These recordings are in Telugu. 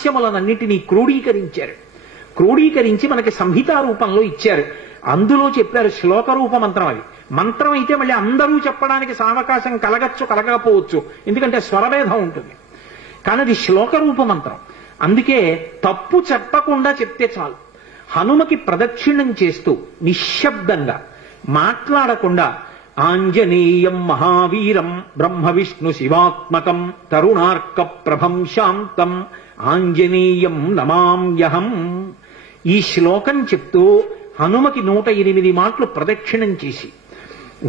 రహస్యములనన్నిటినీ క్రోడీకరించారు. క్రోడీకరించి మనకి సంహితా రూపంలో ఇచ్చారు. అందులో చెప్పారు శ్లోక రూప మంత్రం. అది మంత్రం అయితే మళ్ళీ అందరూ చెప్పడానికి సావకాశం కలగచ్చు, కలగకపోవచ్చు, ఎందుకంటే స్వరభేదం ఉంటుంది. కానీ అది శ్లోక రూప మంత్రం. అందుకే తప్పు చెప్పకుండా చెప్తే చాలు. హనుమకి ప్రదక్షిణం చేస్తూ నిశ్శబ్దంగా మాట్లాడకుండా ఆంజనేయం మహావీరం బ్రహ్మ విష్ణు శివాత్మకం తరుణార్క ప్రభం శాంతం ఆంజనేయం నమామ్యహం, ఈ శ్లోకం చెప్తూ హనుమకి 108 మాటలు ప్రదక్షిణం చేసి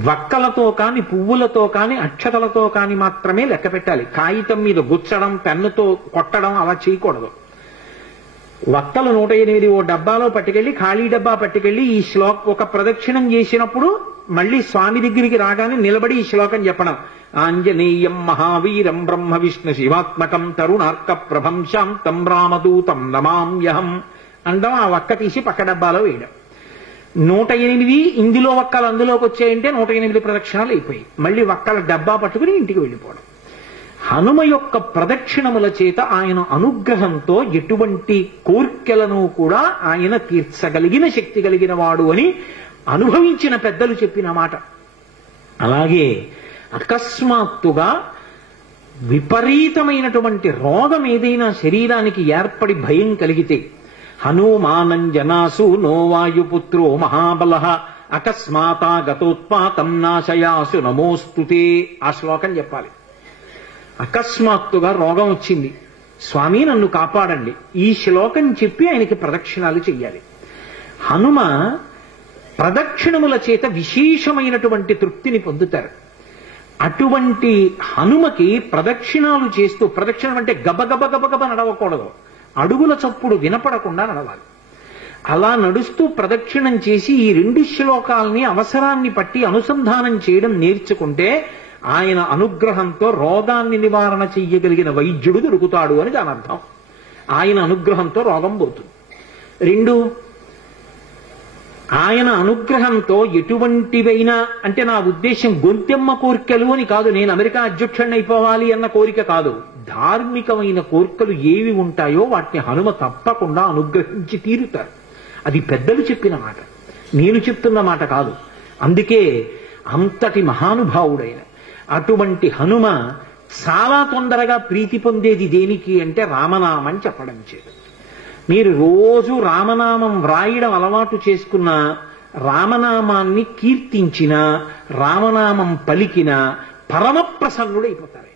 వక్కలతో కాని, పువ్వులతో కాని, అక్షతలతో కాని మాత్రమే లెక్క పెట్టాలి. కాగితం మీద గుచ్చడం, పెన్నుతో కొట్టడం అలా చేయకూడదు. వక్కలు 108 ఓ డబ్బాలో పట్టుకెళ్లి, ఖాళీ డబ్బా పట్టుకెళ్లి ఈ ఒక ప్రదక్షిణం చేసినప్పుడు మళ్ళీ స్వామి దగ్గరికి రాగానే నిలబడి ఈ శ్లోకం చెప్పడం. ఆంజనేయం మహావీరం బ్రహ్మ విష్ణు శివాత్మకం తరుణార్క ప్రభం శాంతం రామదూతం నమామ్యహం అండం. ఆ వక్క తీసి పక్క డబ్బాలో వేయడం. 108 ఇందులో వక్కలు అందులోకి వచ్చాయంటే 108 ప్రదక్షిణాలు అయిపోయి మళ్ళీ వక్కల డబ్బా పట్టుకుని ఇంటికి వెళ్ళిపోవడం. హనుమ యొక్క ప్రదక్షిణముల చేత ఆయన అనుగ్రహంతో ఎటువంటి కోర్కెలను కూడా ఆయన తీర్చగలిగిన శక్తి కలిగిన వాడు అని అనుభవించిన పెద్దలు చెప్పిన మాట. అలాగే అకస్మాత్తుగా విపరీతమైనటువంటి రోగం ఏదైనా శరీరానికి ఏర్పడి భయం కలిగితే హనుమానంజనాసు నో వాయుపుత్రో మహాబల అకస్మాతాగతోత్పాతం నాశయాసు నమోస్తుతే, ఆ శ్లోకం చెప్పాలి. అకస్మాత్తుగా రోగం వచ్చింది, స్వామి నన్ను కాపాడండి, ఈ శ్లోకం చెప్పి ఆయనకి ప్రదక్షిణాలు చెయ్యాలి. హనుమ ప్రదక్షిణముల చేత విశేషమైనటువంటి తృప్తిని పొందుతారు. అటువంటి హనుమకి ప్రదక్షిణాలు చేస్తూ, ప్రదక్షిణం అంటే గబగబ గబగబ నడవకూడదు, అడుగుల చప్పుడు వినపడకుండా నడవాలి. అలా నడుస్తూ ప్రదక్షిణం చేసి ఈ 2 శ్లోకాల్ని అవసరాన్ని పట్టి అనుసంధానం చేయడం నేర్చుకుంటే ఆయన అనుగ్రహంతో రోగాన్ని నివారణ చెయ్యగలిగిన వైద్యుడు దొరుకుతాడు అని దాని అర్థం. ఆయన అనుగ్రహంతో రోగం పోతుంది. 2, ఆయన అనుగ్రహంతో ఎటువంటివైనా, అంటే నా ఉద్దేశం గొంతెమ్మ కోరికలు అని కాదు, నేను అమెరికా అధ్యక్షుడిని అయిపోవాలి అన్న కోరిక కాదు. ధార్మికమైన కోరికలు ఏవి ఉంటాయో వాటిని హనుమ తప్పకుండా అనుగ్రహించి తీరుతారు. అది పెద్దలు చెప్పిన మాట, నేను చెప్తున్న మాట కాదు. అందుకే అంతటి మహానుభావుడైన అటువంటి హనుమ చాలా తొందరగా ప్రీతి పొందేది దేనికి అంటే రామనామం చెప్పడం చేత. మీరు రోజు రామనామం వ్రాయడం అలవాటు చేసుకున్న, రామనామాన్ని కీర్తించిన, రామనామం పలికిన పరమ ప్రసన్నుడైపోతారు.